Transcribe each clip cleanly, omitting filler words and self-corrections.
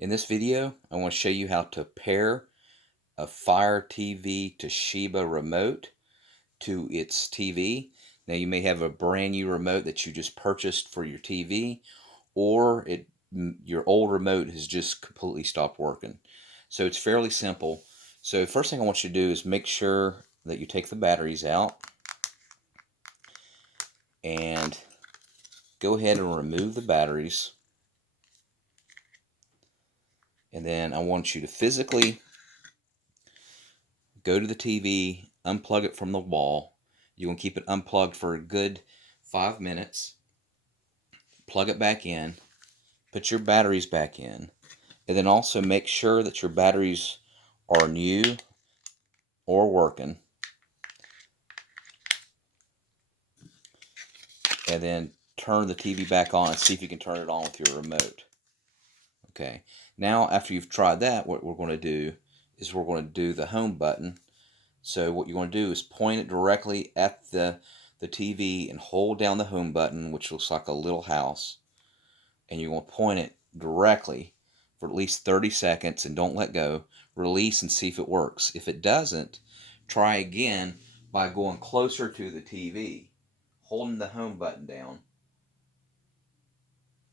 In this video, I want to show you how to pair a Fire TV Toshiba remote to its TV. Now you may have a brand new remote that you just purchased for your TV, or your old remote has just completely stopped working. So it's fairly simple. So first thing I want you to do is make sure that you take the batteries out and go ahead and remove the batteries. And then I want you to physically go to the TV, unplug it from the wall. You want to keep it unplugged for a good 5 minutes. Plug it back in. Put your batteries back in. And then also make sure that your batteries are new or working. And then turn the TV back on and see if you can turn it on with your remote. Okay. Now, after you've tried that, what we're going to do is we're going to do the home button. So what you want to do is point it directly at the TV and hold down the home button, which looks like a little house. And you want to point it directly for at least 30 seconds and don't let go. Release and see if it works. If it doesn't, try again by going closer to the TV, holding the home button down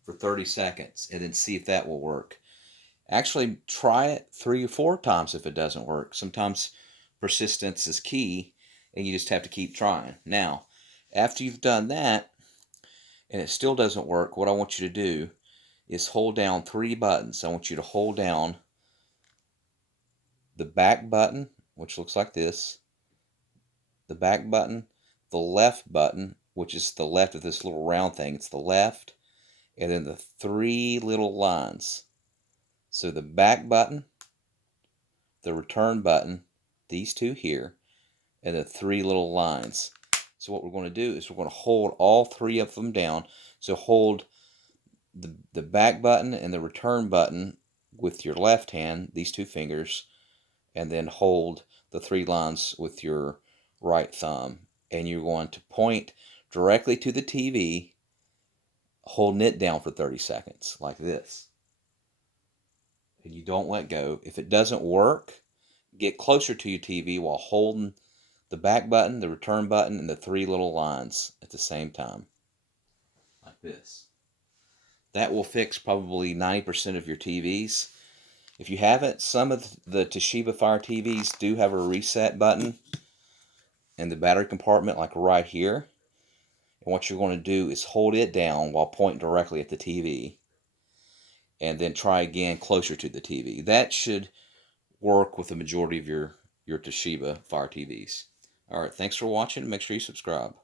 for 30 seconds, and then see if that will work. Actually, try it 3 or 4 times if it doesn't work. Sometimes persistence is key, and you just have to keep trying. Now, after you've done that, and it still doesn't work, what I want you to do is hold down 3 buttons. I want you to hold down the back button, which looks like this, the back button, the left button, which is the left of this little round thing. It's the left, and then the 3 little lines. So the back button, the return button, these 2 here, and the 3 little lines. So what we're going to do is we're going to hold all 3 of them down. So hold the back button and the return button with your left hand, these 2 fingers, and then hold the 3 lines with your right thumb. And you're going to point directly to the TV, holding it down for 30 seconds, like this. And you don't let go. If it doesn't work, get closer to your TV while holding the back button, the return button, and the 3 little lines at the same time, like this. That will fix probably 90% of your TVs. If you haven't, some of the Toshiba Fire TVs do have a reset button in the battery compartment, like right here. And what you're going to do is hold it down while pointing directly at the TV. And then try again closer to the TV. That should work with the majority of your Toshiba Fire TVs. All right, thanks for watching. Make sure you subscribe.